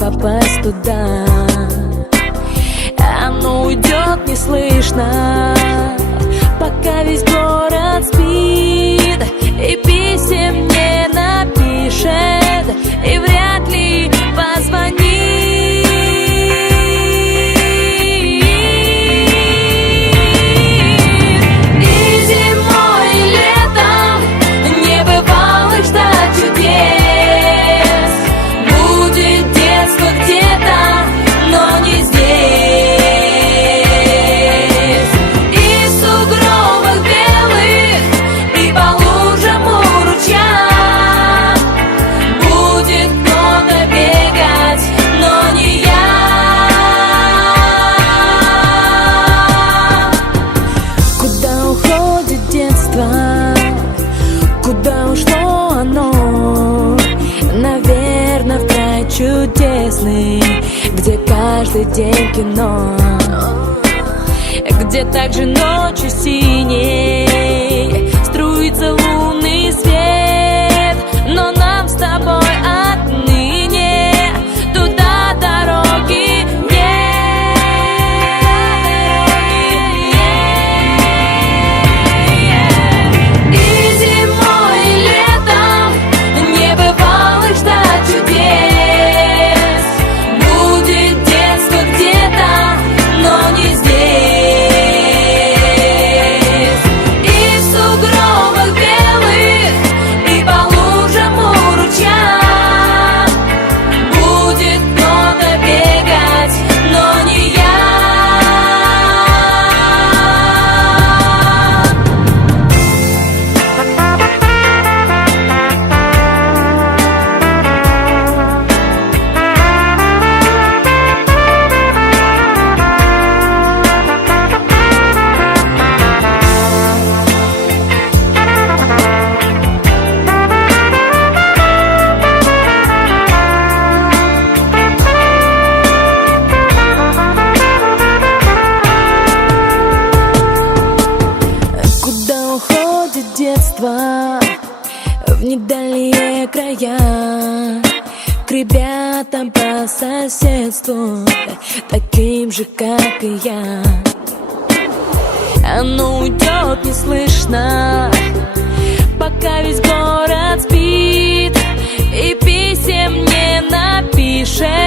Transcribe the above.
попасть туда. Оно уйдет неслышно, пока весь город спит, и писем не напишет, и вряд ли позвонит. И зимой, и летом небывалых ждать чудес. Будет детство где-то, но не здесь. И в сугробах белых, и по лужам у ручья будет кто-то бегать, но не я. Куда уходит детство? Куда ушло оно? Наверное, в край чудесный, где каждый день кино, где также ночью синей струится лунный свет. Но нам с тобой отныне туда дороги нет. И зимой, и летом небывалых ждать чудес. Будет детство где-то, но не здесь. И в сугробах белых, и по лужам у ручья будет кто-то бегать, но не я. Куда уходит детство? В недальние края, к ребятам по соседству, таким же, как и я. Оно уйдет неслышно, пока весь город спит, и писем не напишет.